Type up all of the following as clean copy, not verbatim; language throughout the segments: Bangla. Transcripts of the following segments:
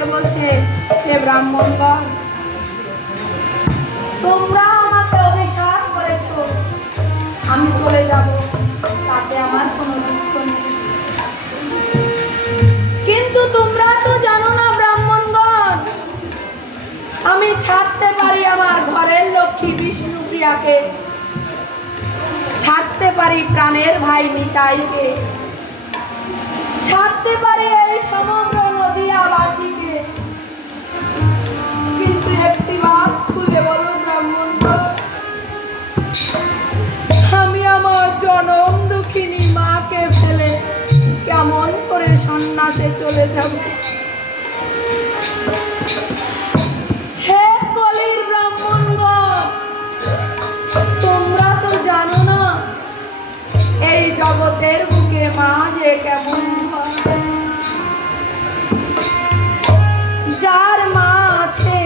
ডেকে বলছে, হে ব্রাহ্মণগণ, তোমরা আমাকে অভিশাপ করেছো, আমি চলে যাব, তাতে আমার কোনো দুঃখ নেই। কিন্তু তোমরা তো জানো না ব্রাহ্মণগণ, আমি ছাড়তে পারি আমার ঘরের লক্ষ্মী বিষ্ণুপ্রিয়াকে, ছাড়তে পারি প্রাণের ভাই নিতাইকে, ছাড়তে পারি এই সমগ্র নদিয়াবাসীকে, কিন্তু একটি বাত খুলে বলো ব্রাহ্মণগণ, আমি আমার জনম দুঃখিনী মাকে ফেলে কেমন করে সন্ন্যাসে চলে যাব? হে কলির ব্রাহ্মণগণ, তোমরা তো জানো না এই জগতের বুকে মা যে কেমন হয়। যার মা আছে,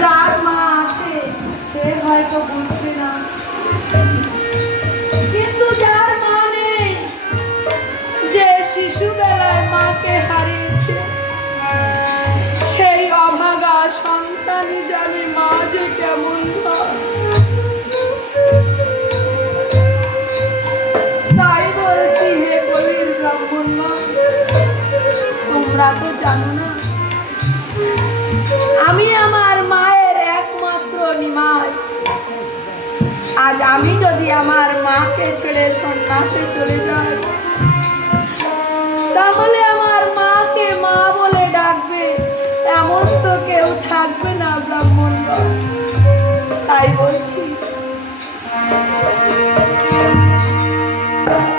যার মা আছে সে হয়তো বুঝবে না, কিন্তু যার মা নেই, যে শিশুবেলায় মাকে হারিয়েছে, সেই অভাগা সন্তানই জানে মা যে কেমন হয়। তাই বলছি হে কলির ব্রাহ্মণগণ, তোমরা তো জানো না আমি আমার মায়ের একমাত্র নিমাই। আজ আমি যদি আমার মাকে ছেড়ে সন্ন্যাসে চলে যাই, তাহলে আমার মাকে মা বলে ডাকবে এমন তো কেউ থাকবে না ব্রাহ্মণগণ। তাই বলছি,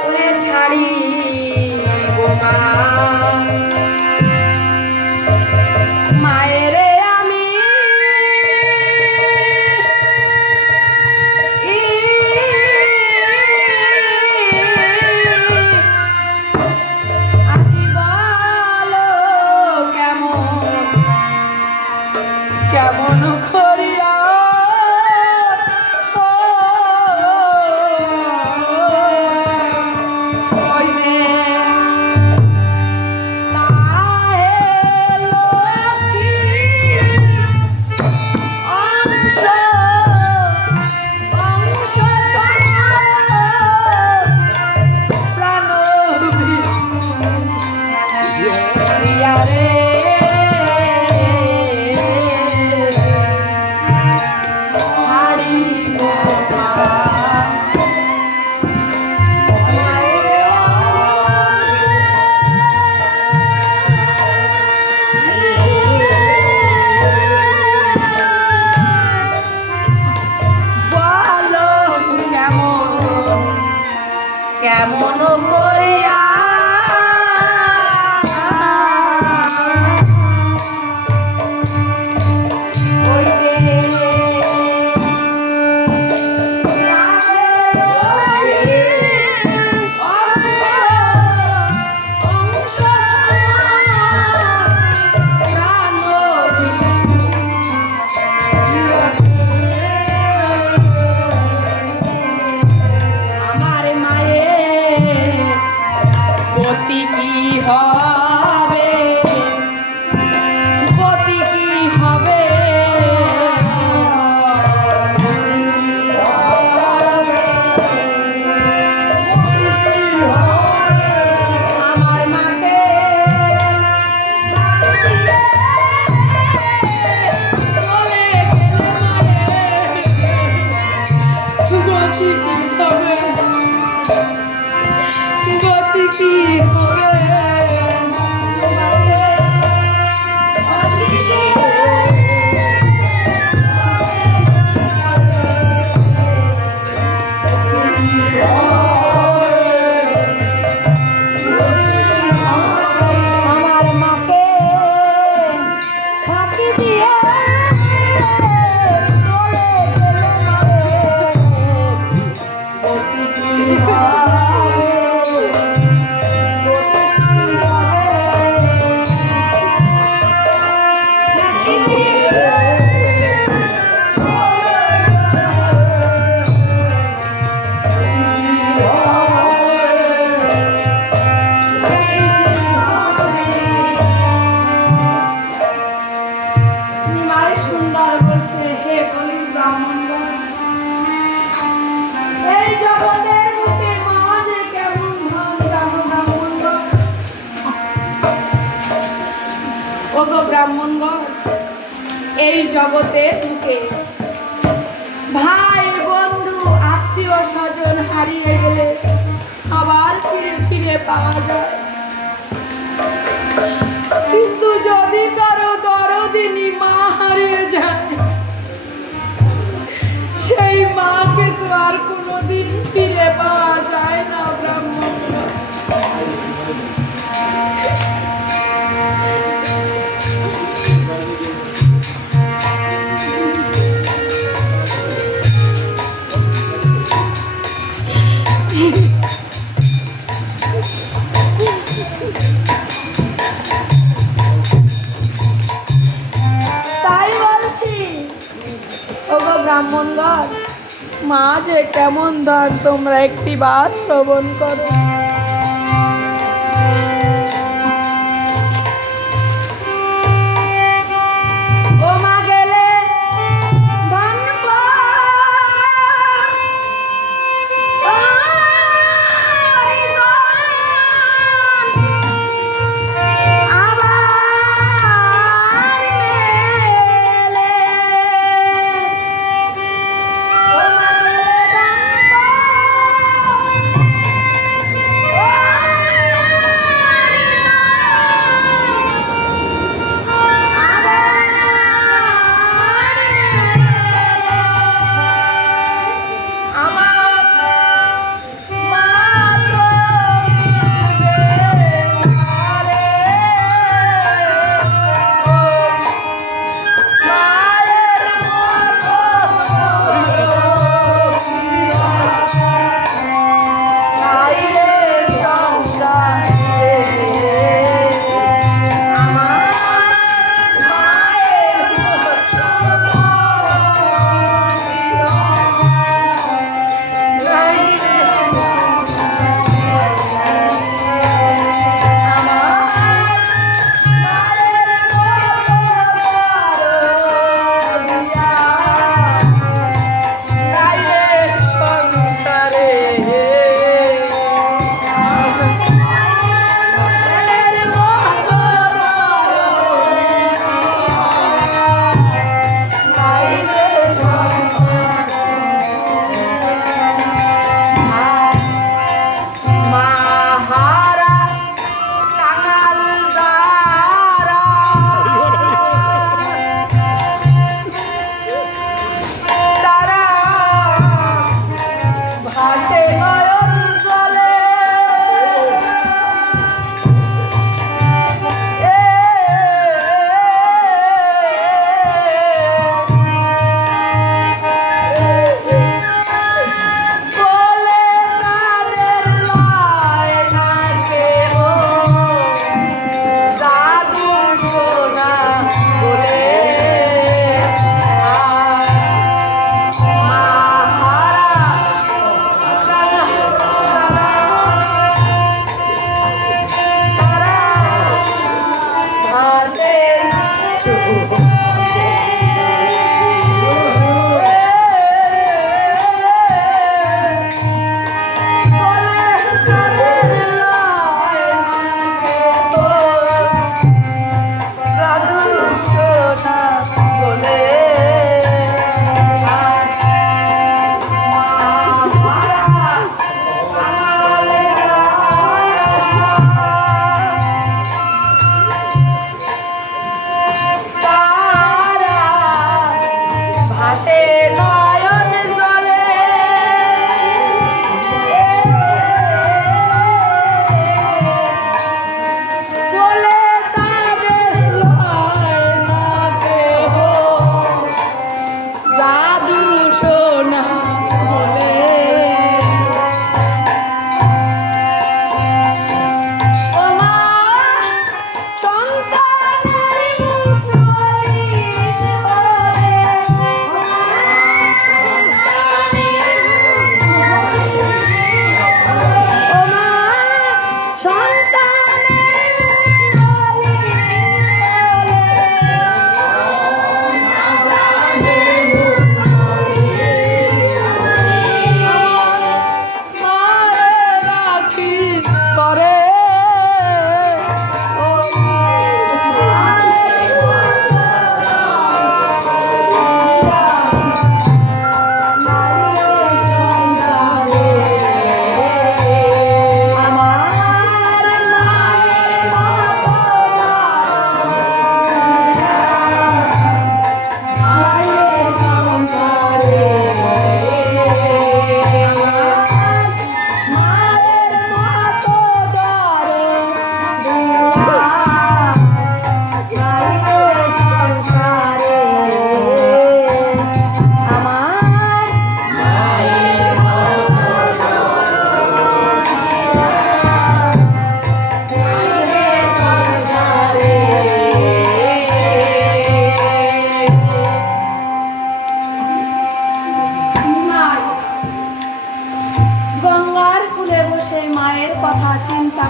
ওরে ছাড়ি গো মা, মায়েরে আমি আকি বলো কেমন কেমন করিয়া ওই যে কেমন করিয়া ওই যে অংশ প্রাণ আমার মায়ের গতি কি হবে, গতি কি হবে, আমার মাকে চলে গেলে গতি কি হবে, গতি কি হবে। আমার মাকে ফাঁকি দিয়ে চলে গেলে গতি কি হবে, ব্রাহ্মণগণ, এই জগতের বুকে ভাই বন্ধু আত্মীয় স্বজন হারিয়ে গেলে আবার ফিরে ফিরে পাওয়া যায়, কিন্তু যদি কারো দরদিনী মা হারিয়ে যায়, সেই মাকে তো আর কোনোদিন ফিরে পাওয়া যায় না ব্রাহ্মণগণ। তাই বলছি ওগো ব্রাহ্মণগণ, মা যে কেমন দান তোমরা একটি বার শ্রবণ করো। ও মা গেলে ধন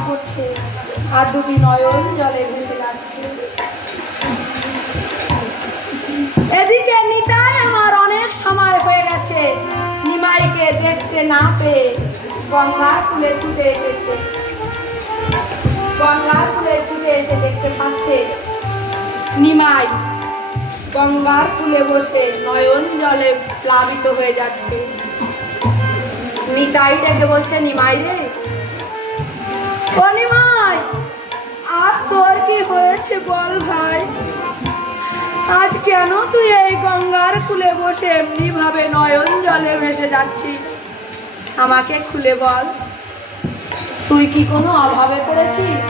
করছে আর দুটি নয়ন জলে ভেসে যাচ্ছে। এদিকে নিতাই আমার অনেক সময় হয়ে গেছে নিমাইকে দেখতে না পেয়ে গঙ্গার কূলে ছুটে এসেছে। গঙ্গার কূলে ছুটে এসে দেখতে পাচ্ছে নিমাই গঙ্গার কূলে বসে নয়ন জলে প্লাবিত হয়ে যাচ্ছে। নিতাই ডেকে বলছে, নিমাই রে, ও নিমাই, আজ তোর কি হয়েছে বল ভাই? আজ কেন তুই এই গঙ্গার কূলে বসে এমনি ভাবে নয়ন জলে ভেসে যাচ্ছিস? আমাকে খুলে বল, তুই কি কোনো অভাবে পড়েছিস?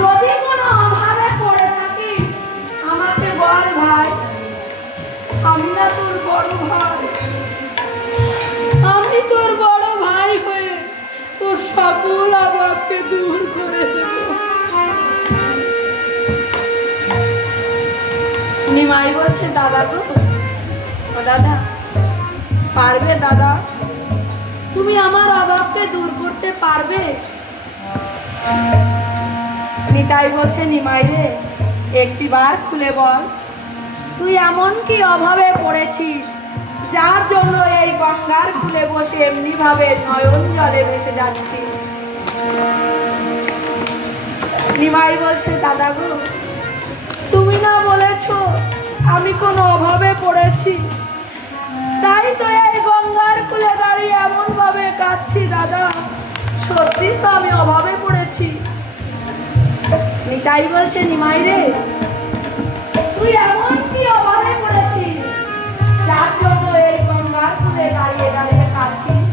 যদি কোনো অভাবে পড়ে থাকিস আমাকে বল ভাই, আমি না তোর বড় ভাই, আমি তোর বড় ভাই হয়ে তোর সকল অভাবকে দূর করে দেব। নিমাই বলছে, দাদা গো, ও দাদা, পারবে দাদা? তুমি আমার অভাবকে দূর করতে পারবে? নিতাই বলছে, নিমাই রে, একটিবার খুলে বল, তুই এমন কি অভাবে পড়েছিস যার জন্য এই গঙ্গার কূলে বসে এমনি ভাবে নয়ন জলে ভেসে যাচ্ছিস? নিমাই বলছে, দাদা গো, তুমি না বলেছ আমি কোনো অভাবে পড়েছি, তাই তো এই গঙ্গার কূলে দাঁড়িয়ে এমন ভাবে কাঁদছি। দাদা, সত্যি তো আমি অভাবে পড়েছি। নিতাই বলছে, নিমাই রে, তুই এমন কি অভাবে পড়েছিস যার জন্য এই গঙ্গার কূলে দাঁড়িয়ে দাঁড়িয়ে কাঁদছিস?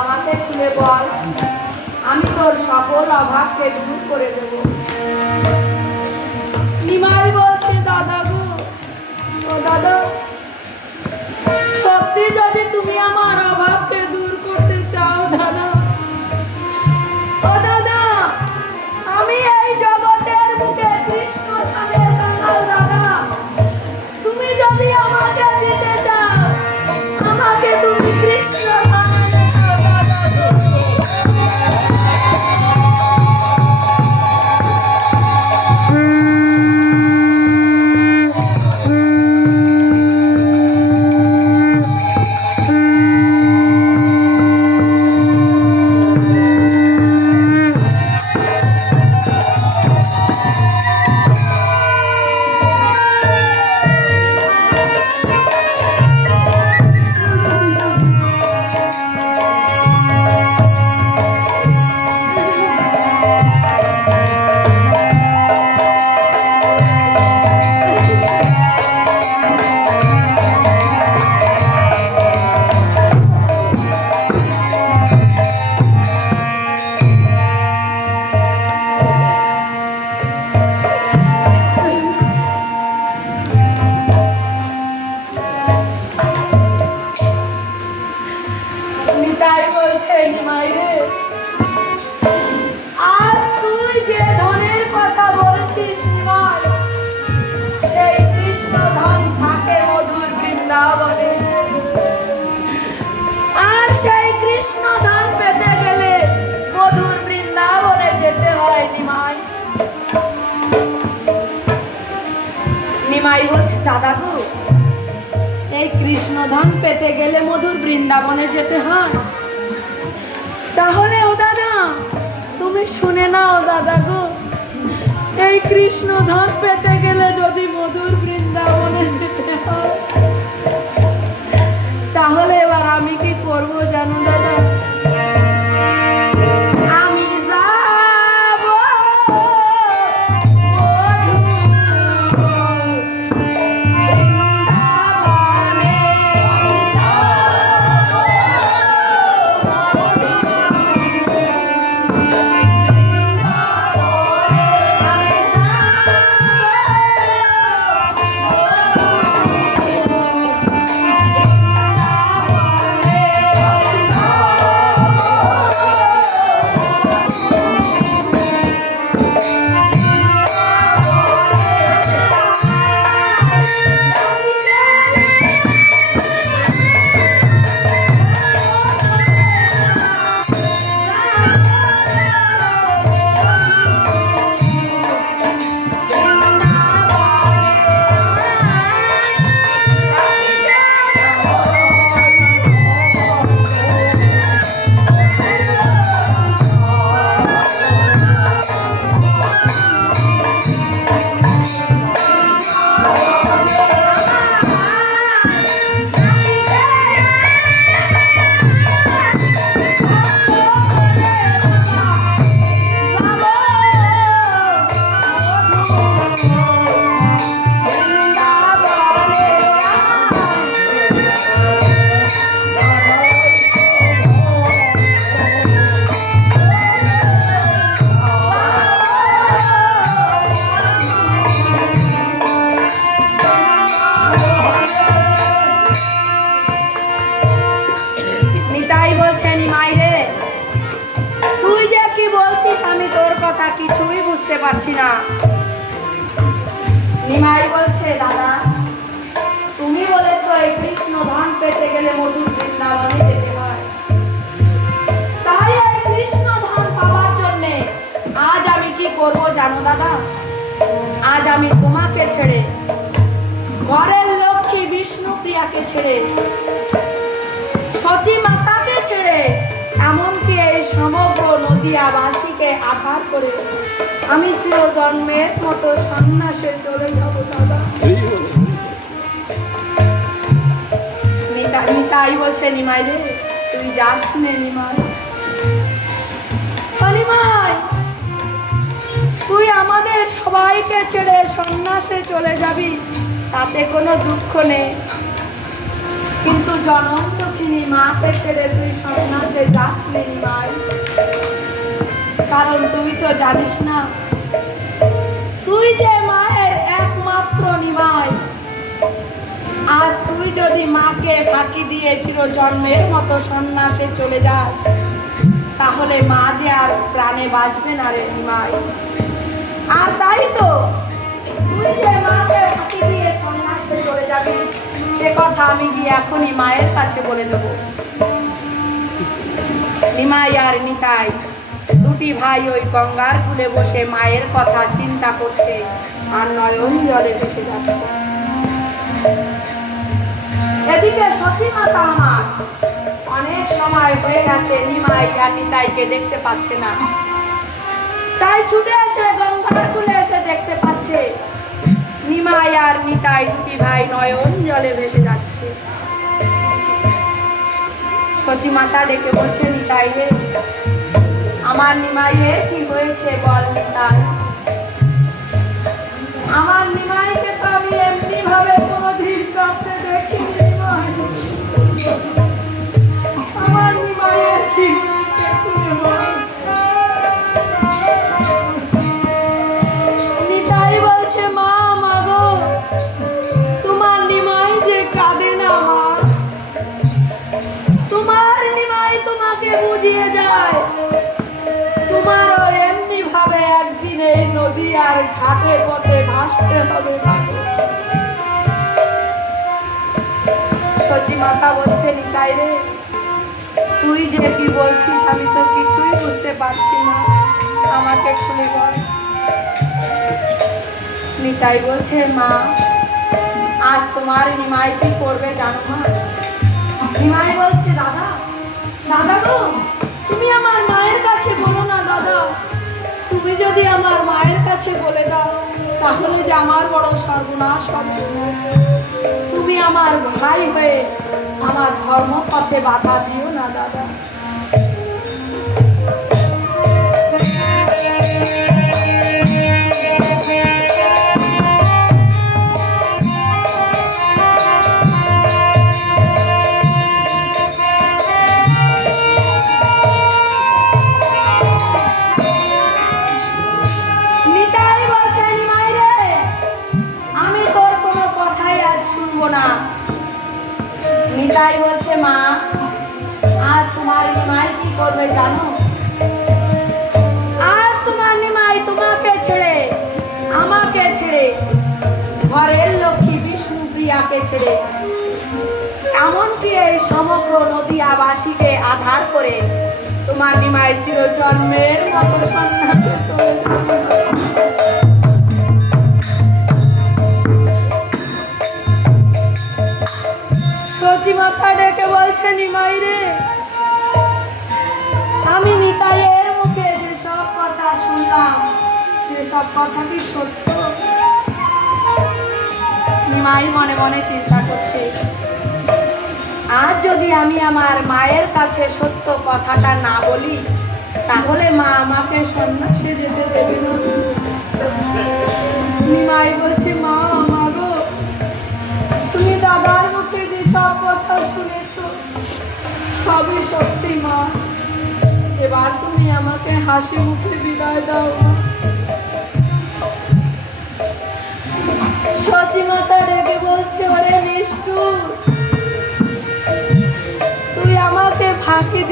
আমাকে খুলে বল, আমি তোর সকল অভাবকে দূর করে দেব। নিমাই বলছে, দাদা গো, ও দাদা, সত্যি যদি তুমি আমার অভাবকে দূর করতে চাও দাদা, ও দাদা, আমি এই জগতের বুকে কৃষ্ণ ধামের কাঙাল দাদা, তুমি যদি আমাকে দিতে চাও আমাকে তুমি কৃষ্ণ ধামে দাও দাদা। নিতাই বলছে, নিমাই রে, আজ তুই যে ধনের কথা বলছিস নিমাই, সেই কৃষ্ণ ধন থাকে মধুর বৃন্দাবনে, আর সেই কৃষ্ণ ধন পেতে গেলে মধুর বৃন্দাবনে যেতে হয় নিমাই। নিমাই বলছে, দাদা গো, এই কৃষ্ণ ধন পেতে গেলে মধুর বৃন্দাবনে যেতে হয়? তাহলে ও দাদা তুমি শুনে নাও দাদা গো, এই কৃষ্ণ ধন পেতে গেলে যদি মধুর বৃন্দাবনে যেতে হয় তাহলে এবার আমি কি করব জানো দাদা? আমি যাব নিতাই বলছে নিমাই রে, তুই যে কি বলছিস আমি তোর কথা কিছুই বুঝতে পারছি না। নিমাই বলছে দাদা, তুমি বলেছো এই কৃষ্ণ ধান পেতে গেলে মধুর বৃন্দাবনে যেতে হয়, তাই এই কৃষ্ণ ধান পাওয়ার জন্য আজ আমি কি করব জানো দাদা? আজ আমি তোমাকে ছেড়ে, ঘরের লক্ষ্মী বিষ্ণুপ্রিয়াকে ছেড়ে, সচী মাতাকে ছেড়ে, এমনকি এই সমগ্র নদিয়াবাসীকে আধার করে আমি চিরজন্মের মতো সন্ন্যাসে চলে যাব দাদা। নিতাই বলছে নিমাই রে, তুই যাস নে নিমাই। নিমাই, তুই আমাদের সবাইকে ছেড়ে সন্ন্যাসে চলে যাবি, তাতে কোনো দুঃখ নেই, কিন্তু জনম দুঃখিনী মাকে ছেড়ে তুই সন্ন্যাসে যাস নে নিমাই। কারণ তুই তো জানিস না, তুই যে মায়ের একমাত্র নিমাই। আজ তুই যদি মাকে ফাঁকি দিয়ে চিরজন্মের মতো সন্ন্যাসে চলে যাস, তাহলে মা যে আর প্রাণে বাঁচবে না রে নিমাই। আর তাই তো, তুই যে মাকে ফাঁকি দিয়ে সন্ন্যাসে চলে যাবি, সে কথা আমি গিয়ে এখনই মায়ের কাছে বলে দেব। নিমাই আর নিতাই দুটি ভাই ওই গঙ্গার কূলে বসে মায়ের কথা চিন্তা করছে আর নয়ন জলে ভেসে যাচ্ছে। এদিকে সচী মাতা আমার অনেক সময় হয়ে গেছে নিমাই আর নিতাইকে দেখতে পাচ্ছে না, তাই ছুটে এসে গঙ্গার কূলে এসে দেখতে পাচ্ছে নিমাই আর নিতাই দুটি ভাই নয়ন জলে ভেসে যাচ্ছে। সচী মাতা ডেকে বলছে নিতাই রে, আমার নিমাইয়ের কি হয়েছে বল নিতাই। আমার নিমাইকে তো আমি এমনি ভাবে কোনোদিন কাঁদতে দেখিনি নিমাই। আমার নিমাইয়ের কি হয়েছে তুমি বল। নিতাই বলছে মা, মাগো, তোমার নিমাই যে কাঁদে না মা, তোমার নিমাই তোমাকে বুঝিয়ে যায়, তোমারও এমনি ভাবে একদিন এই নদী আর ঘাটে পথে ভাসতে হবে। সচী মাতা বলছে নিতাই রে, তুই যে কি বলছিস আমি তো কিছুই বুঝতে পারছি না, আমাকে খুলে বল। নিতাই বলছে মা, আজ তোমার নিমাই কি করবে জানো মা? নিমাই বলছে দাদা, দাদা গো, তুমি আমার মায়ের কাছে বলো না দাদা, তুমি যদি আমার মায়ের কাছে বলে দাও তাহলে যে আমার বড় সর্বনাশ হবে। তুমি আমার ভাই হয়ে আমার ধর্মপথে বাধা দিও না দাদা। নিতাই বলছে মা, আজ তোমার নিমাই কি করবে জানো? আজ তোমার নিমাই তোমাকে ছেড়ে, আমাকে ছেড়ে, ঘরের লক্ষ্মী বিষ্ণুপ্রিয়াকে ছেড়ে, এমনকি এই সমগ্র নদিয়াবাসীকে আধার করে তোমার নিমাই চিরজন্মের মতো সন্ন্যাসে চলে যাবে। সচী মাতা ডেকে বলছে নিমাই রে, আমি নিতাইয়ের মুখে যে সব কথা শুনলাম সে সব কথা কি সত্য? নিমাই মনে মনে চিন্তা করছে, আজ যদি আমি আমার মায়ের কাছে সত্য কথাটা না বলি তাহলে মা আমাকে সন্ন্যাসে যেতে দেবে না। নিমাই বলছে মা, মাগো, তুমি দাদার মুখে যে সব কথা শুনেছ সবই সত্যি মা, এবার তুমি আমাকে হাসি মুখে বিদায় দাও। সচী মাতা ডেকে বলছে ওরে নিষ্ঠুর, তুই আমাকে ফাঁকি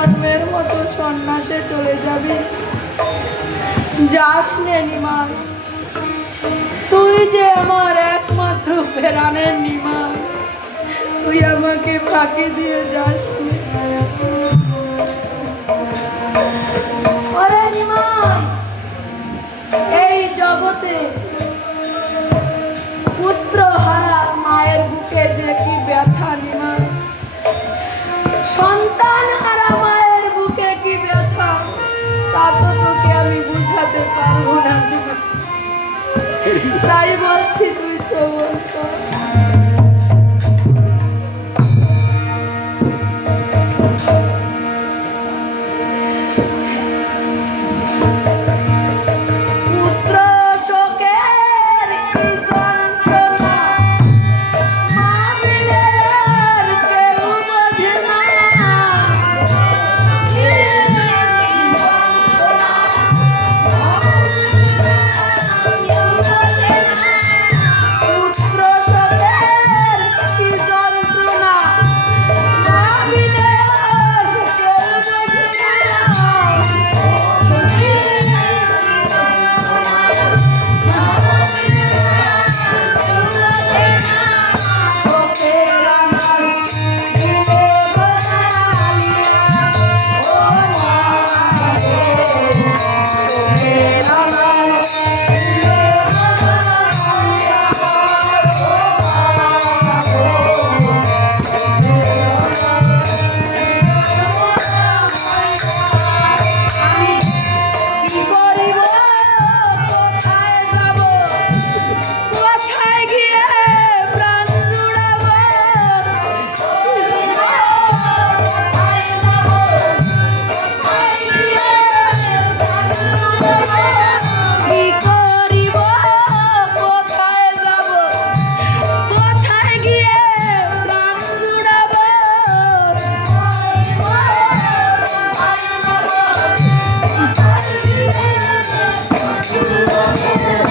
জন্মের মতো সন্ন্যাসে চলে যাবি? যাস নে নিমাই, তুই যে আমার একমাত্র প্রাণের নিমাই, তুই আমাকে ফাঁকি দিয়ে যাস নে। ওরে নিমাই, এই জগতে পুত্র হারা মায়ের বুকে যে কি ব্যথা নিমাই, সন্তান হারা মায়ের বুকে কি ব্যথা, তা তো তোকে আমি বুঝাতে পারবো না। তাই বলছি তুই শ্রবণ কর। পুত্র শোকের কি যন্ত্রণা, মা বিনে আর কেউ বোঝে না। পুত্র শোকের কি যন্ত্রণা, মা বিনে আর কেউ বোঝে না। চোখের আড়াল ঘুমে বসালিয়া, ও মা রে, চোখের আড়াল ঘুমে বসালিয়া, ও আমি কি করিব, কোথায় যাব, কোথায় গিয়ে প্রাণ জুড়াব, কোথায় যাব, কোথায় গিয়ে প্রাণ জুড়াব, কি করিব, কোথায় যাব, কোথায় গিয়ে প্রাণ জুড়াব, কোথায় যাব, কোথায় গিয়ে প্রাণ জুড়াব।